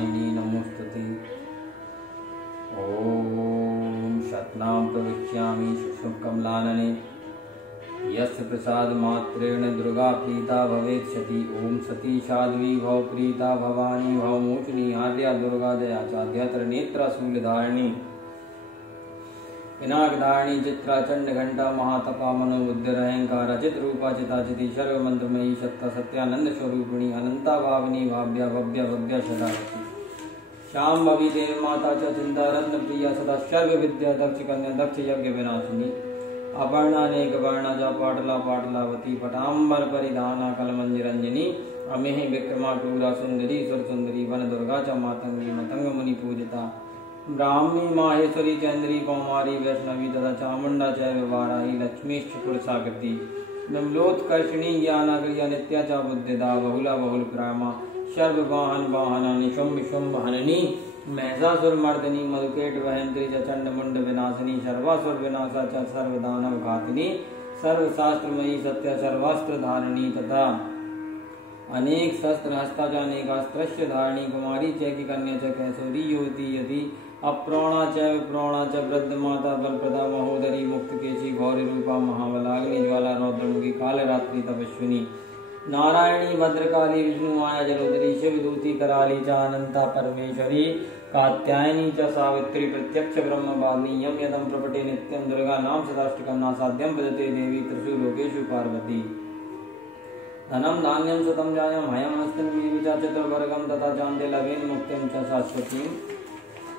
नारायणी नमोस्तुते। ओम शतनाम प्रविश्यामि शुष्कमलानने यस्य प्रसाद मात्रेण दुर्गा प्रीता भवेत् सती। ओम सती साध्वी भव प्रीता भवानी भव मोचनी आद्या दुर्गा दया चाद्या त्रिनेत्रा शूलधारिणी पिनाकधारिणी चित्रा चंड घंटा महातपा मनोबुद्धिर अहंकार चित रूपा चिताचिति सर्व मंत्रमयी सत्ता सत्यानंद स्वरूपिणी अनंता भाविनी भाव्या भव्या भव्या सदावती श्याम भवी देव माता च चिंता रत्न प्रिया सदा सर्व विद्या दक्ष कन्या दक्ष यज्ञ विनाशिनी अपर्णानेक वर्णा च पाटला पाटलावती पटाम्बर परिधाना कलमंजरंजनी अमेहि विक्रमा क्रूरा सुंदरी सुर सुंदरी वन दुर्गा च मातंगी मतंग मुनि पूजिता ब्राह्मी माहेश्वरी चंद्री कौमारी वैष्णवी तथा चामुंडा चैव वाराही लक्ष्मीश्च पुरुषाकृति बिम्लोत्कर्षिणी ज्ञानाग्रिया नित्या च बुद्धिदा बहुला बहुल प्रामा सर्व वाहन वाहना निशुंभ शुंभ हननी महिषासुर मर्दनी मधुकेट वहंत्री च चंड मुंड विनाशिनी सर्वासुर विनाशा च सर्वदानव घातिनी सर्वशास्त्रमयी सत्य सर्वास्त्र धारिणी तथा अनेक शस्त्र हस्ता च अनेकास्त्रस्य धारिणी कुमारी चैकी कन्या च कैसोरी युवती यदि अप्रोणा चैव प्रोणा च वृद्ध माता बलप्रदा महोदरी मुक्तकेशी गौरी रूपा महाबलाग्नि ज्वाला रौद्रमुखी कालरात्रि तपस्विनी नारायणी भद्रकाली विष्णु माया जलोदरी शिवदूती कराली च अनंता परमेश्वरी कात्यायनी च सावित्री प्रत्यक्ष ब्रह्मवादिनी यम यदम प्रपटे नित्यं दुर्गा नाम सदाष्टकं नासाध्यं भजते देवी त्रिषु लोकेषु पार्वती धनम धान्यम सुतम जायम हयम हस्तम वीविचा चतुर्वर्गम तथा चांदे लवेन मुक्तिम च शाश्वतीं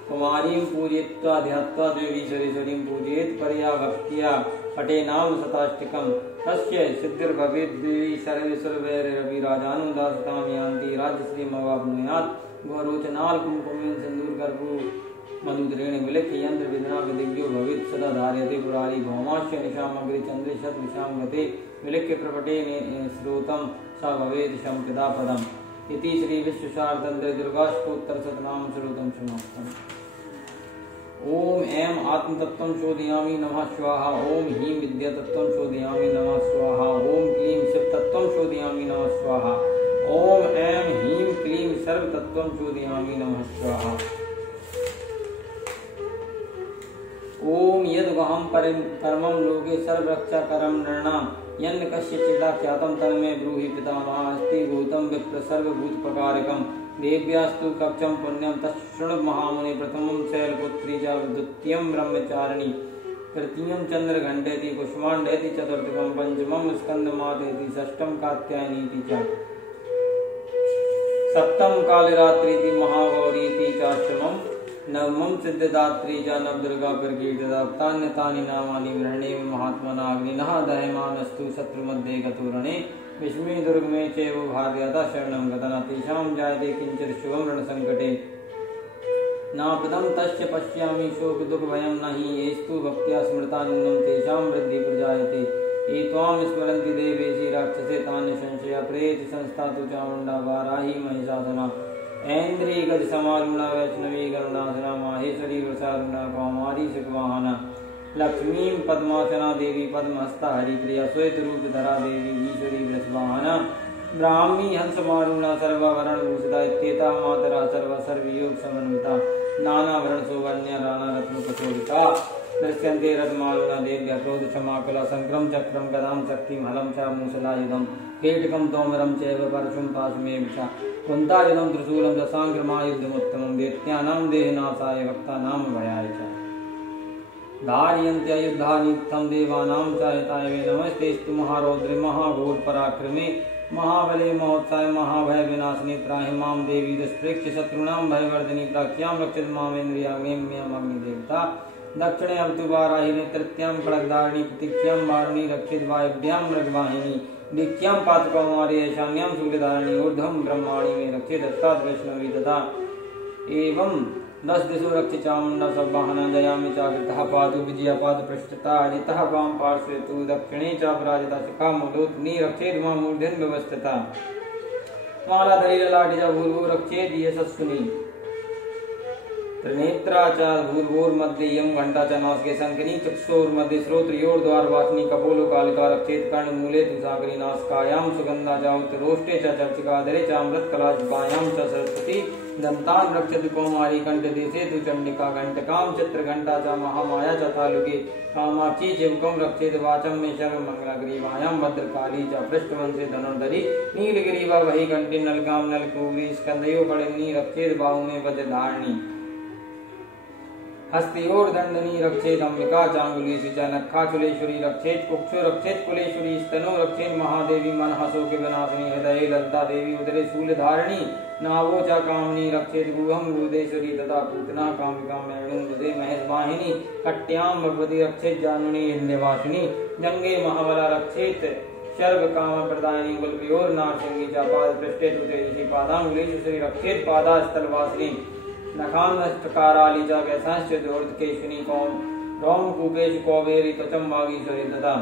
कुमारीं पूजयित्वा ध्यात्वा देवीश्वरीश्वरीं पूजयेत् परया भक्त्या पठे नाम सताष्टकं तस्य सिद्धिर्भवेत् देवी सर्वेश्वरवैरविराजानुदासतां यान्ति राज्यश्रीमवाप्नुयात् गौरोचनाल कुमकुमेन सिन्दूरगर्भो मधुद्रेण विलिख्य यंत्र विधना विदिव्यो भवेत् सदा धार्यते पुरारी भौमाश्य निशामग्रे चंद्रे शत विशाम गते विलिख्य प्रपटे स्रोतम स भवेत् शंकदा पदम् इति श्री विश्वशारदंत्र दुर्गाष्टोत्तर शतनाम श्रोतम समाप्तम्। ओम ऐं आत्मतत्त्वं शोधयामि नमः स्वाहा। ओम ह्रीं विद्यातत्त्वं शोधयामि नमः स्वाहा। ओम क्लीं शिवतत्त्वं शोधयामि नमः स्वाहा। ओम ऐं ह्रीं क्लीं सर्वतत्त्वं शोधयामि नमः स्वाहा। ओम यद्वहं परमं लोके सर्वरक्षाकरं नृणां यन्न कस्यचिदा ख्यातं तन्मे ब्रूहि पितामहः अस्ति भूतं विप्र सर्वभूतप्रकारकं देव्यास्तु कक्षं पुण्यं तच्छृणु महामुने प्रथमं शैलपुत्री च द्वितीयं ब्रह्मचारिणी तृतीयं चन्द्रघण्टेति कुष्माण्डेति चतुर्थकं पंचमं स्कन्दमातेति षष्ठं कात्यायनीति च सप्तम कालरात्रीति महागौरीति चाष्टमं नवमं सिद्धदात्री च नवदुर्गा प्रकीर्तितानि नामानि ग्रहणे महात्मना अग्निनः दह्यमानस्तु शत्रुमध्ये गतोरणे विस्मे दुर्गमे चैव भार्यता शरणं गता तेषां जायते किञ्चित् शुभं रणसङ्कटे नापदं तस्य पश्यामि शोक दुःख भयं नहि येस्तु भक्त्या स्मृता नूनं तेषां वृद्धि प्रजायते ये त्वां स्मरन्ति देवेशि राक्षसे तानि संशया प्रेत संस्था तु चामुण्डा वाराही महिषासुरा ऐन्द्री गज समारूढ़ा वैष्णवी गरुणासना माहेश्वरी वृषारूढ़ा कौमारी सुखवाहना लक्ष्मी पद्मासना देवी पद्महस्ता हरिप्रिया श्वेत रूप धरा देवी ईश्वरी वृषवाहना ब्राह्मी हंसमारूढ़ा सर्वावरण भूषिता इत्येता मातरा सर्व सर्वयोग समन्विता नाना वर्ण सौवर्ण्य राना रत्न प्रशोभिता दृश्यन्ते रत्मारूढ़ा देव्या क्रोध क्षमाकुला संक्रम चक्रम गदां शक्तिं हलं च मूसलायुधं कीटकं तोमरं चैव परशुं पाशमेव च कुन्तायुधं त्रिशूलं च साङ्क्रमायुधमुत्तमं दैत्यानां देहनाशाय भक्तानां भयाय च धारयन्त्ययुद्धानित्थं देवानां च हिताय मे नमस्तेस्तु महारौद्रे महाघोर पराक्रमे महाबले महोत्साय महाभय विनाशिनी त्राहि मां देवी दुष्प्रेक्ष्य शत्रूणां भयवर्धिनी प्राच्यां रक्षित मामेन्द्रियाग्नेम्यं अग्निदेवता दक्षिणे अवतु वाराहिनी तृतीयां खड्गधारिणी प्रतीक्ष्यां वारुणी रक्षित वायव्यां मृगवाहिनी दीक्ष्यां पातकौमारी ईशान्यां शूलधारिणी ऊर्ध्वं ब्रह्माणि मे रक्षित दत्तात् वैष्णवी तथा एवं 10 दिशो रक्षि चामुण्डा सवाहना जयामि चाकृतः पातु विजया पातु पृष्ठतः अजितः वां पार्श्वे तु दक्षिणे च पराजिता शिखा मूलोत्नी रक्षेत् मां मूर्धन् व्यवस्थिता मालाधरी ललाटि च भूर्भुवः रक्षेत् यशस्विनी त्रिनेत्रा च भूर्भुर्मध्ये यं घंटा च नासिके शंकिनी चक्षुर्मध्ये श्रोत्रयोर्द्वारवासिनी कपोलो कालिका रक्षेत कर्णमूले तुषाकरी नासिकायां सुगंधा च उत्तरोष्टे च चर्चिकाधरे च अमृतकलाजपायां च सरस्वती दंतान रक्षति कौमारी कंठदेशे तु चंडिका घंटकां चित्रघंटा च महामाया च तालुके कामाक्षी चिवकं रक्षेत वाचं मे सर्वमंगलग्रीवायां भद्रकाली च पृष्ठवंशे धनुर्धरी नीलग्रीवा वही कंठे नलगां नलकूरी स्कंदयो कलिनी रक्षेत बाहु में वज्रधारिणी हस्तियोर्दंडनी रक्षेत अंबिका चांगुलीषु च नखाचुलेश्वरी रक्षेत कुक्षु रक्षेत कुलेश्वरी स्तनो रक्षेत महादेवी मनहसो के विनाशिनी हृदये ललिता देवी उदरे शूलधारिणी नावो च कामनी रक्षेत गुहं गुदेश्वरी तथा पूतना कामिका मेणुदे महेशवाहिनी कट्यां भगवती रक्षेत जानुनी हिंदवासिनी जंगे महाबला रक्षेत सर्व काम प्रदायिनी गुलप्योर नारसिंगी च पाद पृष्ठे तु तेजसी पादांगुलीषु श्री रक्षेत पादास्थलवासिनी नखान्नष्टकाराली च कैसांश्चोर्धकेशिनी कौम रोम कूपेश कौबेरी त्वचं वागीश्वरी तथा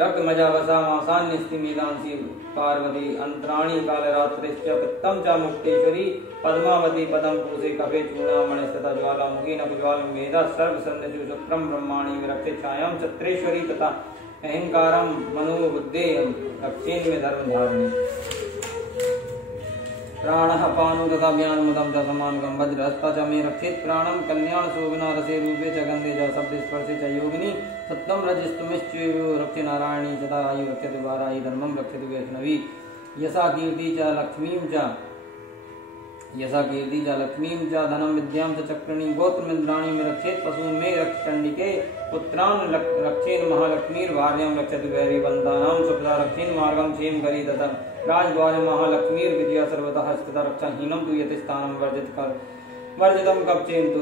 रक्तमजा वसा मासान्यस्तिमीदांसी पार्वती अंतराणी कालरात्रिश्च पित्तं च मुक्तेश्वरी पद्मावती पदं पूसे कफे चूर्णामणिस्तथा ज्वालामुखी नखज्वालं वेदा सर्वसन्निधि शुक्रं ब्रह्माणि विरक्षित छायां छत्रेश्वरी तथा अहंकारं मनोबुद्धेयं रक्षेन में धर्मधारिणी प्राणः पानो तथा ज्ञानमुदं च समानकं वज्रहस्ता च मे रक्षेत प्राणं कल्याण शोभना रसे रूपे च गंधे च शब्द स्पर्शे च योगिनी सत्यं रजस्तुमिश्चैव रक्षे नारायणी सदा आयु रक्षति वारायि धर्मं रक्षति वैष्णवी यसा कीर्ति च लक्ष्मीं च धनं विद्यां च चक्रिणी गोत्रमिन्द्राणि में रक्षेत पशून् मे रक्षचण्डिके पुत्रान् रक्षेन महालक्ष्मीर्भार्यां रक्षति वैरीवन्तानां सुखदा रक्षेन मार्गं क्षेम करी तथा राजद्वारे महालक्ष्मीर्विजया सर्वतः स्थिता रक्षाहीनं तु यतिस्थानं वर्जितं कवचेन तु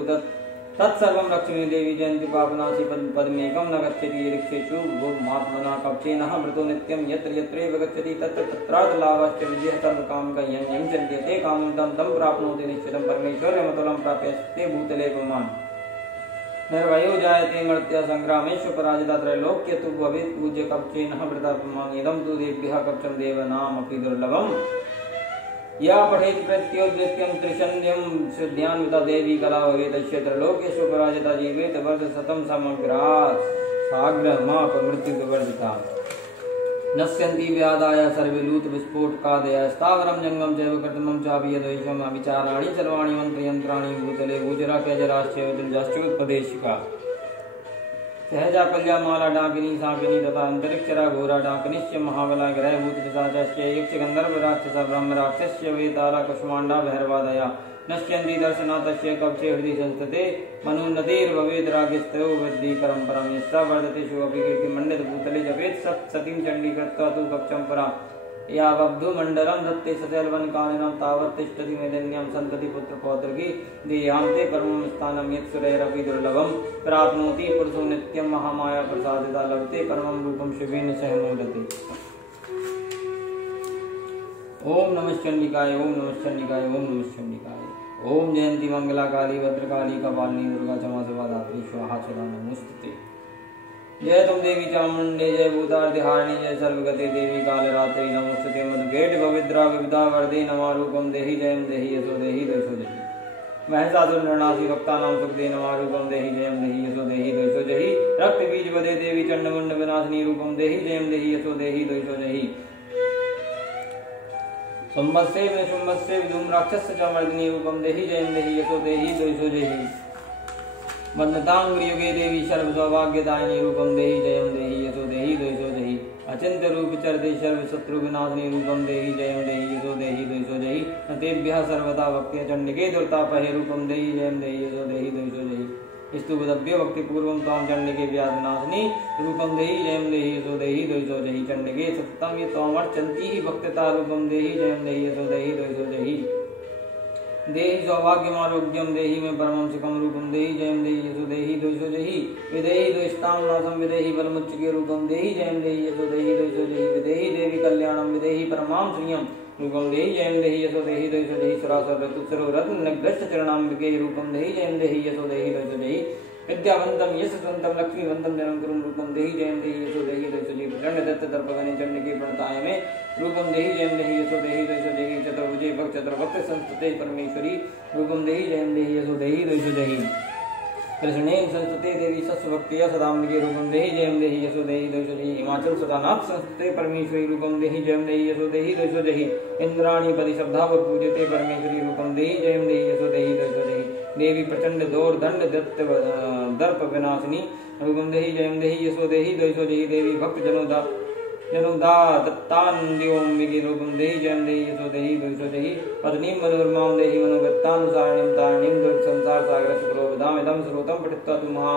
तत्सर्वं लक्ष्मी देवी जयन्ति पापनाशी पद्मेकं न गच्छति ऋक्षेषु भूमात्मना कवचेनः मृतो नित्यं यत्र यत्रैव गच्छति तत्र तत्रार्थलाभश्च विजयः सर्वकामकं यं चिन्त्यते कामं तं प्राप्नोति निश्चितं परमेश्वर्यमतुलं प्राप्यस्ते भूतले पुमान् निर्वयो जायते मर्त्य संग्रामेषु पराजिता त्रैलोक्य तु भवेत् पूज्य कवचेनः वृतात्मानं इदं तु देव्यः कवचं देवानामपि दुर्लभम् या पठेत् प्रत्योद्यत्यं त्रिशन्यं सिद्ध्यान्विता देवी कला भवेत् तस्य त्रैलोक्येषु पराजिता जीवेत् वर्षशतं समग्रात् साग्रहमापमृत्युविवर्जिता नश्यन्ति व्याधाय सर्वे लूतविस्फोटकादय स्थावरं जंगम चैव कृत्रिमं चापि यद्वैषम् अविचाराणि सर्वाणि मन्त्रयन्त्राणि भूतले भूजरा कैजराश्चैव दिलजाश्चोत्पदेशिका सहजा कल्या माला डाकिनी साकिनी तथा अंतरिक्षरा घोरा डाकनिश्च महाबला ग्रहभूत पिशाचश्च यक्ष गंधर्व राक्षस ब्रह्म राक्षस्य वेताला कुष्मांडा भैरवादया नश्यन्ति दर्शनातस्य कवचे हृदि संस्थिते मनुन्नतिर्भवेत् रागस्त्रयो वृद्धि परम्परां यस्सा वर्धते शुभपि कीर्तिमण्डित भूतले जपेत् सतीं चण्डी कृत्वा तु कवचं परा यावब्धुमण्डलं दत्ते सचैलवनकालिनं तावत् तिष्ठति मेदिन्यां सन्तति पुत्रपौत्रकी देहान्ते परमं स्थानं यत्सुरैरपि दुर्लभं प्राप्नोति पुरुषो नित्यं महामाया प्रसादिता लभते परमं रूपं शिवेन सह मोदते। ओम नमः चंडिकाय ओम नमः चंडिकाय ओम नमः चंडिकाय ओम जयंती मंगला काली भद्रकाली कपालिनी दुर्गा क्षमा सेवा दात्री स्वाहा सदा नमोस्तुते। जय तुम देवी चामुंडे जय भूतार्तिहारिणी जय सर्वगते देवी कालरात्रि नमोस्तुते मधुगेट पवित्रा विविधा वर्धे नमारूपम देहि जयम देहि यशो देहि दशो देहि महसासुर नृणासी भक्तानां सुखदे नमारूपम देहि जयम देहि यशो देहि दशो देहि रक्त बीज वदे देवी चंडमुंड विनाशिनी रूपम देहि जयम देहि यशो देहि दशो देहि शुंभस्य विधूम राक्षस चामर्दिनी रूपम देहि जयम देहि यशो देहि दशो देहि वन्दतांगुर्युगे देवी सर्व सौभाग्यदायिनी रूपम देहि जयम देहि यशो देहि दशो देहि अचिंत्य रूप चरते सर्व शत्रु विनाशिनी रूपम देहि जयम देहि यशो देहि दशो देहि न तेभ्यः सर्वदा भक्त्या चण्डिके दुर्तापहे रूपम देहि जयम देहि यशो देहि दशो देहि स्तुभद्भ्यो भक्ति पूर्वं तां चण्डिके व्यासनाशिनी रूपम देहि जयम देहि यशो देहि दशो देहि चण्डिके सततं ये त्वामर्चन्ति भक्तिता रूपम देहि जयम देहि यशो देहि दशो देहि देहि सौभाग्यमारोग्यम देहि में परमं सुखम रूपम देहि जयम देहि यशो देहि दशो देहि विदेहि द्वेष्टां नाशं विदेहि बलमुच्चके रूपम देहि जयम देहि यशो देहि दशो देहि विदेहि देवी कल्याणं विदेहि परमां श्रियं रूपम देहि जयम देहि यशो देहि दशो देहि सुरासुर ऋतुसरो रत्न निग्रस्त चरणाम्बिके रूपम देहि जयम देहि यशो देहि दशो देहि विद्यावंतम यशवंतम लक्ष्मीवंतम जनम कुरुम रूपम देहि जयम देहि यशो देहि दैसो देहि प्रचंड दत्त दर्पगणे चंडिके प्रणताय में रूपम देहि जयम देहि यशो देहि दैसो देहि चतुर्भुजे भक्त चतुर्भक्त संस्तुते परमेश्वरी रूपम देहि जयम देहि यशो देहि दैसो देहि कृष्णेन संस्तुते देवी सस्वभक्तिया सदाम्बिके रूपम देहि जयम देहि यशो देहि दैसो देहि हिमाचल सदानाथ संस्तुते परमेश्वरी रूपम देहि जयम देहि यशो देहि दैसो देहि इंद्राणी पदि शब्दा पूज्यते परमेश्वरी रूपम देहि जयम देहि यशो देहि दैसो देहि देवी प्रचंड दौर दंड दत्त दर्प विनाशिनी रूपम देहि जयम देहि यशो देहि दैसो देहि देवी भक्त जनुदा दत्तान्योम्बिके रूपम देहि जयम देहि यशो देहि दैसो देहि पत्नीं मनोरमां देहि मनोगतानुसारिणीं तारिणीं दुर्ग संसार सागर सुप्रोपदामिदं श्रोतं पठित्वा तु महा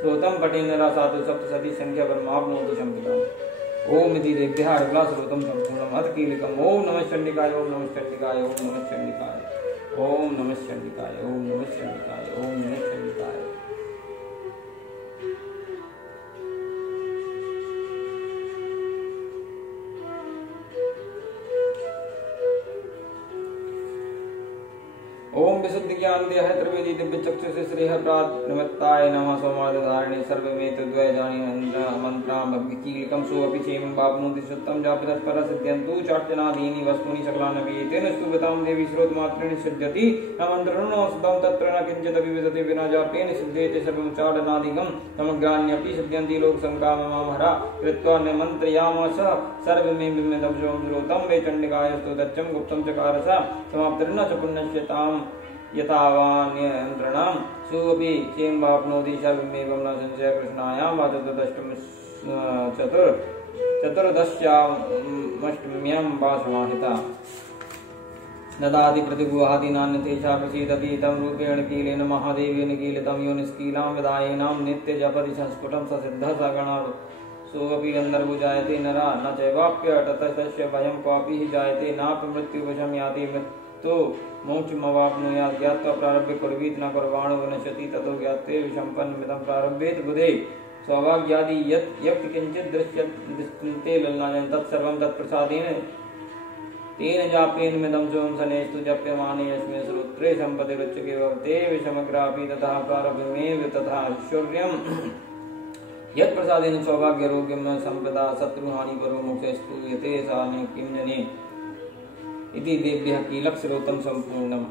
श्रोतं पठेन रसातु सप्तशती संख्या परमाप्नोति संपदाम् ओम इति देभ्यः अर्घला श्रोतं सम्पूर्णम् अथ कीलकम् ओम नमः चण्डिकाय ओम नमः चण्डिकाय ओम नमः चण्डिकाय ओम नमः चण्डिकाय ओम नमः चण्डिकाय ओम नमः चण्डिकाय। ओम विशुद्ध ज्ञान देह त्रिवेदी दिव्य चक्षु से श्रेय प्रात निमित्ताय नमः सोमाधारिणे सर्वमेत द्वैजानि मंत्रां भक्तिकीलकं सोऽपि चेमं वाप्नोति सुत्तं जापितः पर सिद्ध्यन्तु चार्चनादीनि वस्तूनि सकलानपि तेन स्तुवतां देवी श्रोतमात्रेण सिद्ध्यति न मन्त्रणो सुतं तत्र न किञ्चिदपि विदते विना जापेन सिद्ध्येते सर्वमुच्चाटनादिकं समग्राण्यपि सिद्ध्यन्ति लोकसंकाममामहरा कृत्वा निमन्त्रयामास सर्वमेवमिदं श्रोतं वे चण्डिकायस्तु दच्चं गुप्तं चकारसा समाप्तिर्न च पुण्यस्यताम् यतावान्यन्त्रणं सोऽपि चें वाप्नोति सर्वमेवं न संशयः कृष्णायां वा चतुर्दश्यामष्टम्यां वा समाहिता ददाति प्रतिगुहाति नान्यतेषा प्रसीदति तं रूपेण कीलेन महादेवेन कीलितं यो निष्कीलां विदायिनां नित्यजपति संस्फुटं ससिद्धः सगणः सोऽपि गन्धर्वो जायते नरा न चैवाप्य ततस्तस्य भयं क्वापि हि जायते नापि मृत्युवशं याति तो मोक्षमवाप्नुयात् ज्ञात्वा प्रारभ्य कुर्वीत न कुर्वाणो विनश्यति ततो ज्ञाते विषम्पन्नमिदं प्रारभ्येत बुधे सौभाग्यादि यत् किञ्चित् दृश्यन्ते ललनायन् तत्सर्वं तत्प्रसादेन तेन जापेन मिदं सोम सनेस्तु जप्यमाने यस्मिन् श्रोत्रे सम्पतिरुच्यते भवते विषमग्रापि ततः प्रारभ्यमेव तथा ऐश्वर्यम् यत् प्रसादेन सौभाग्यरोग्यं सम्पदा शत्रुहानिपरो मोक्षस्तु यते सा किं जने इति देभ्यः कीलक श्रोतं सम्पूर्णम्।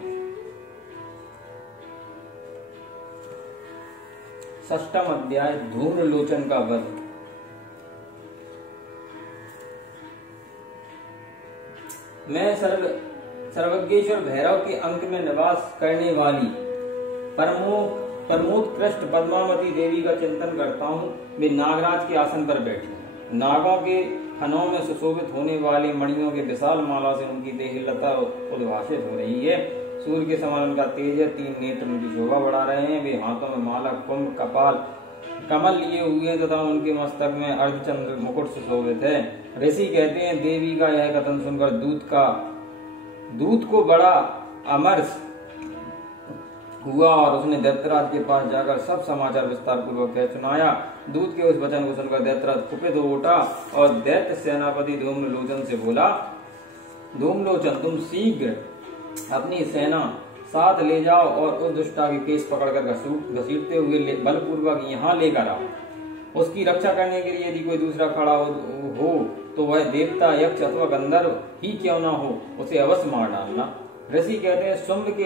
षष्ठम अध्याय धूम्रलोचन का वध। मैं सर्वज्ञेश्वर भैरव के अंक में निवास करने वाली परमोत्कृष्ट पद्मावती देवी का चिंतन करता हूँ। वे नागराज के आसन पर बैठी हैं। नागों के खनों में सुशोभित होने वाली मणियों के विशाल माला से उनकी देहलता उद्भाषित हो रही है। सूर्य के समान उनका तेज है। 3 नेत्र उनकी शोभा बढ़ा रहे हैं। वे हाथों में माला कुंभ कपाल कमल लिए हुए हैं तथा उनके मस्तक में अर्धचंद्र मुकुट सुशोभित है। ऋषि कहते हैं देवी का यह कथन सुनकर दूत को बड़ा अमर्ष हुआ और उसने दैत्यराज के पास जाकर सब समाचार विस्तार पूर्वक कह सुनाया। दूत के उस वचन को सुनकर दैत्यराज कुपित हो उठा और दैत्य सेनापति धूम्रलोचन से बोला, धूम्रलोचन तुम शीघ्र अपनी सेना साथ ले जाओ और उस दुष्टा के केस पकड़कर घसीटते हुए बलपूर्वक यहाँ लेकर आओ। उसकी रक्षा करने के लिए यदि कोई दूसरा खड़ा हो तो वह देवता यक्ष अथवा गंधर्व ही क्यों न हो, उसे अवश्य मार डालना। ऋषि कहते हैं शुंभ के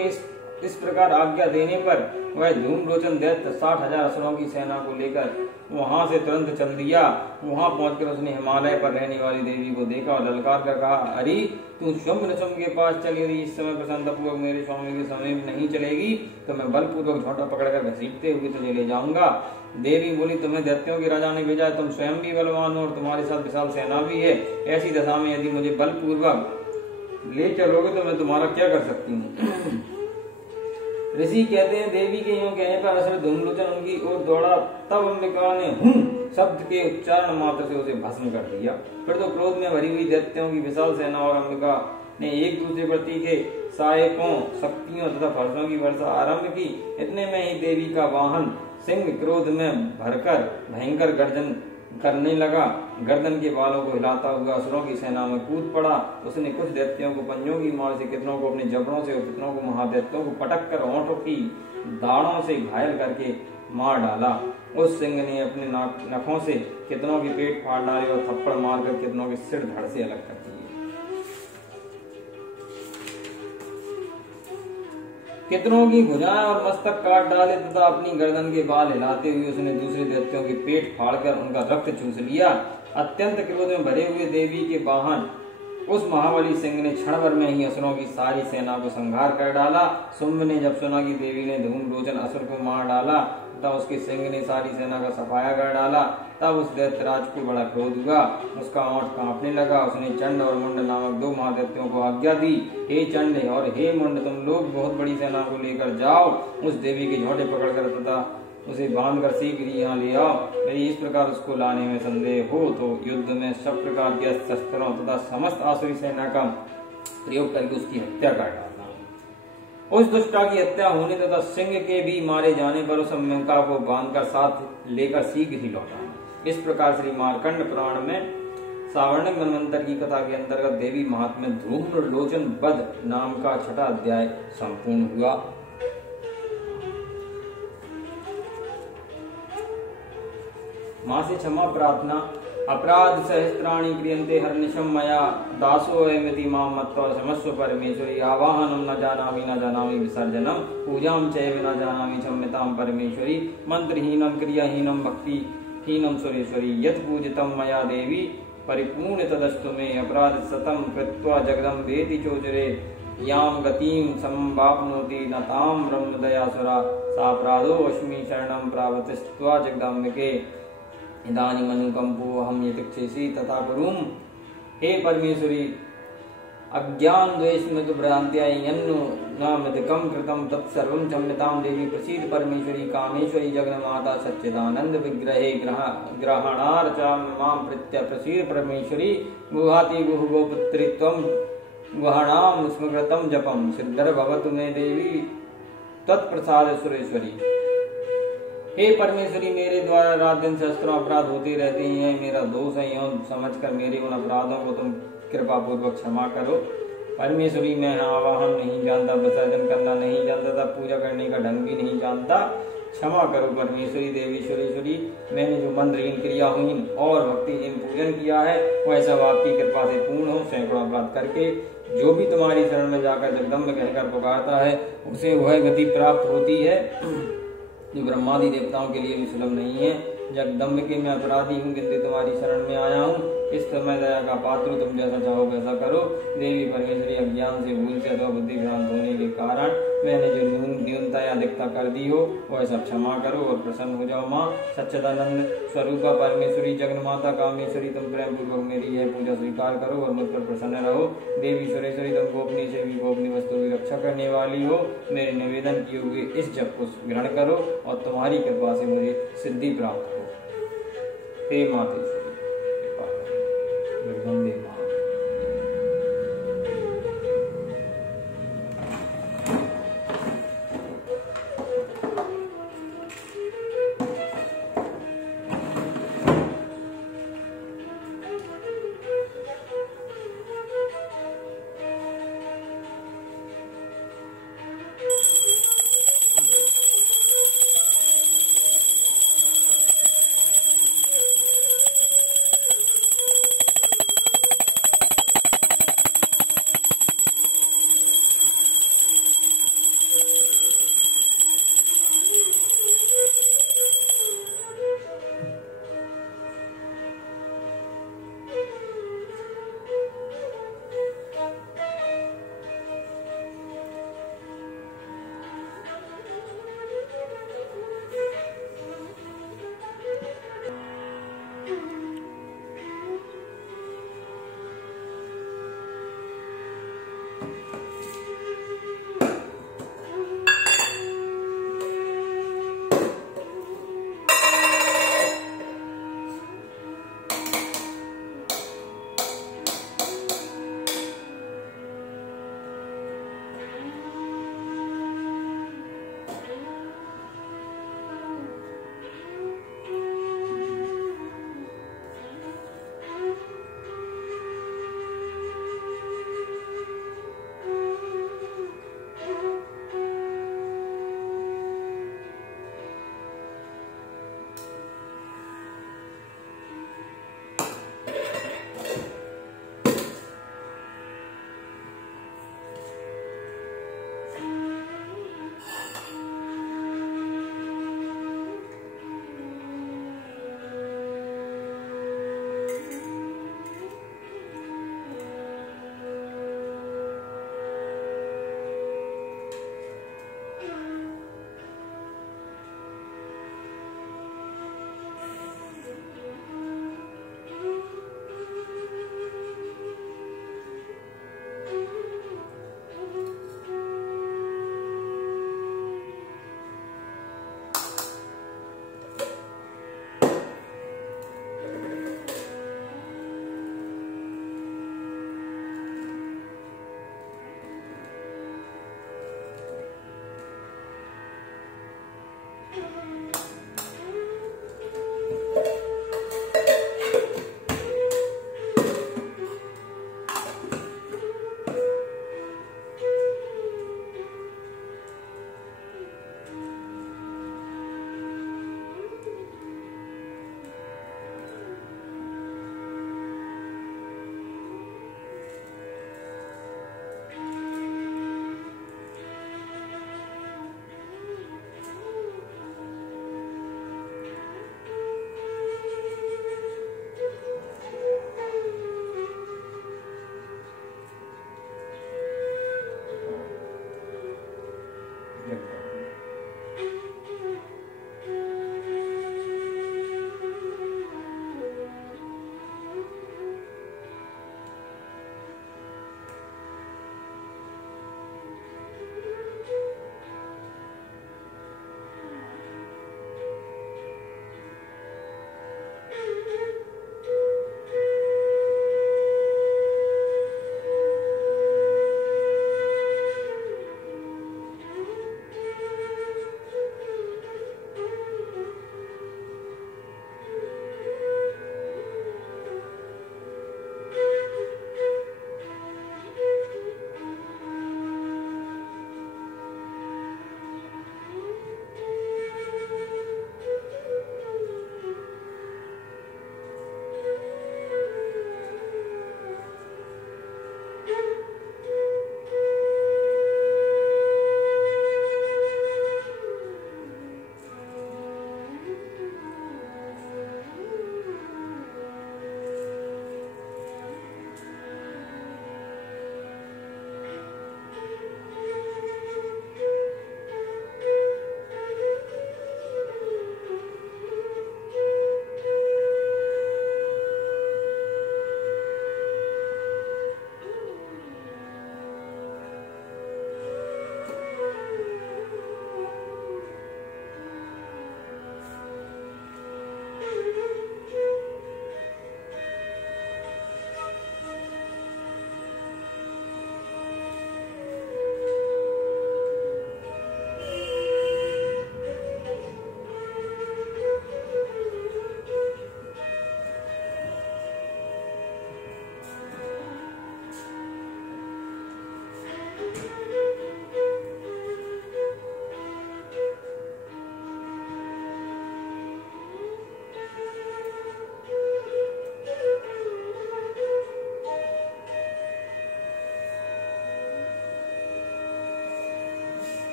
इस प्रकार आज्ञा देने पर वह धूम्रलोचन दैत्य 60,000 असुरों की सेना को लेकर वहां से तुरंत चल दिया। वहां पहुंचकर उसने हिमालय पर रहने वाली देवी को देखा और ललकार कर कहा, अरे तू शुंभ निशुंभ के पास चली रही, इस समय प्रसन्नतापूर्वक मेरे स्वामी के समीप नहीं चलेगी तो मैं बलपूर्वक झोंटा पकड़कर घसीटते हुए तुझे ले जाऊंगा। देवी बोली, तुम्हें दैत्यों के राजा ने भेजा, तुम स्वयं भी बलवान हो और तुम्हारे साथ विशाल सेना भी है। ऐसी दशा में यदि मुझे बलपूर्वक ले चलोगे तो मैं तुम्हारा क्या कर सकती हूँ। ऋषि कहते हैं देवी के यूं कहने पर असर धूम्रलोचन उनकी ओर दौड़ा। तब अंबिका ने शब्द के उच्चारण मात्र से उसे भस्म कर दिया। फिर तो क्रोध में भरी हुई दैत्यों की विशाल सेना और अंबिका ने एक दूसरे पर तीखे सहायकों शक्तियों तथा फर्शों की वर्षा आरंभ की। इतने में ही देवी का वाहन सिंह क्रोध में भरकर भयंकर गर्जन करने लगा। गर्दन के बालों को हिलाता हुआ असुरों की सेना में कूद पड़ा। उसने कुछ दैत्यों को पंजों की मार से, कितनों को अपने जबड़ों से और कितनों को महादैत्यों को पटक कर होंठों की दाढ़ों से घायल करके मार डाला। उस सिंह ने अपने नखों से कितनों के पेट फाड़ डाले और थप्पड़ मारकर कितनों के सिर धड़ से अलग कर दिए। कितनों की भुजाएं और मस्तक काट डाले तथा अपनी गर्दन के बाल हिलाते हुए उसने दूसरे दैत्यों के पेट फाड़कर उनका रक्त चूस लिया। अत्यंत क्रोध में भरे हुए देवी के वाहन उस महाबली सिंह ने क्षण भर में ही असुरों की सारी सेना को संहार कर डाला। शुंभ ने जब सुना कि देवी ने धूम्रलोचन असुर को मार डाला तब उसके सिंह ने सारी सेना का सफाया कर डाला। तब उस दैत्यराज को बड़ा क्रोध हुआ, उसका ओंठ कांपने लगा। उसने चंड और मुंड नामक दो महादैत्यों को आज्ञा दी, हे चंड और हे मुंड, तुम लोग बहुत बड़ी सेना को लेकर जाओ, उस देवी के झोंटे पकड़कर तथा उसे बांधकर शीघ्र ही यहाँ ले आओ। यदि इस प्रकार उसको लाने में संदेह हो तो युद्ध में सब प्रकार के शस्त्रों तथा समस्त आसुरी सेना का प्रयोग करके उसकी हत्या कर डालना। उस दुष्टा की हत्या होने तथा सिंह के भी मारे जाने पर उस मेंका को बांधकर साथ लेकर शीघ्र ही लौटाना। इस प्रकार श्री मार्कंड पुराण में सावर्णिक मनवंतर की कथा के अंतर्गत देवी महात्म्य धूम्रलोचन वध नाम का 6वां अध्याय संपूर्ण हुआ। मां से क्षमा प्रार्थना। अपराध सहस्त्राणि क्रियन्ते हर्निशं मया दासोऽयमिति मां मत्वा क्षमस्व परमेश्वरी। आवाहनं न जानामि विसर्जनम पूजां चैव न जानामि क्षम्यतां परमेश्वरी। मंत्रहीनं क्रियाहीनं भक्तिहीनं सुरेश्वरी। यत् पूजितं मया देवी परिपूर्ण तदस्तु मे। अपराध शतं कृत्वा जगदम्बेति चोचरे। यां गतिं संवाप्नोति न तां ब्रह्मदयासुरा। सापराधोऽस्मि शरणं प्रावतिस्त्वा जगदाम्बिके। इदानीं अनुकंपो अहं यतिक्षेसि तथा कुरुम। हे परमेश्वरी, अज्ञान द्वेषमित भ्रांत्या यन्नु न मृतकं कृतं तत्सर्वं क्षम्यतां देवी। प्रसीद परमेश्वरी कामेश्वरी जगन्माता सच्चिदानंद विग्रहे ग्रहणार्चा मां प्रत्य। प्रसीद परमेश्वरी गुहाति गुह गोपुत्री त्वं गुहाणां स्मृतं जपं। सिद्धर भवतु मे देवी तत्प्रसाद सुरेश्वरी। हे परमेश्वरी, मेरे द्वारा रात दिन सहस्त्रों अपराध होते रहते हैं। मेरा दोष है यौन समझकर मेरे उन अपराधों को तुम कृपा पूर्वक क्षमा करो। परमेश्वरी, मैं आवाहन नहीं जानता, विसर्जन करना नहीं जानता था, पूजा करने का ढंग भी नहीं जानता, क्षमा करो परमेश्वरी देवी सुरेश्वरी। मैंने जो मंत्रहीन, क्रियाहीन और भक्तिहीन पूजन किया है वह सब आपकी कृपा से पूर्ण हो। सैकड़ों अपराध करके जो भी तुम्हारी शरण में जाकर जगदम्ब कहकर पुकारता है उसे वह गति प्राप्त होती है जो ब्रह्मादि देवताओं के लिए भी सुलभ नहीं है। जगदम्ब के मैं अपराधी हूँ, किंतु तुम्हारी शरण में आया हूँ। इस समय दया का पात्र, तुम जैसा चाहो वैसा करो। देवी परमेश्वरी, अज्ञान से, भूल से अथवा बुद्धि भ्रांत होने के कारण मैंने जो न्यूनता या अधिकता कर दी हो वह सब क्षमा करो और प्रसन्न हो जाओ। माँ सच्चिदानंद स्वरूपा परमेश्वरी जगन्माता कामेश्वरी, तुम प्रेम पूर्वक मेरी यह पूजा स्वीकार करो और मुझ पर प्रसन्न रहो। देवी सुरेश्वरी, तुम गोपनीय से भी गोपनीय वस्तु की रक्षा करने वाली हो। मेरे निवेदन किए हुए इस जप को ग्रहण करो और तुम्हारी कृपा से मुझे सिद्धि प्राप्त हो। हे मातेश्वरी, वंदे मातरम।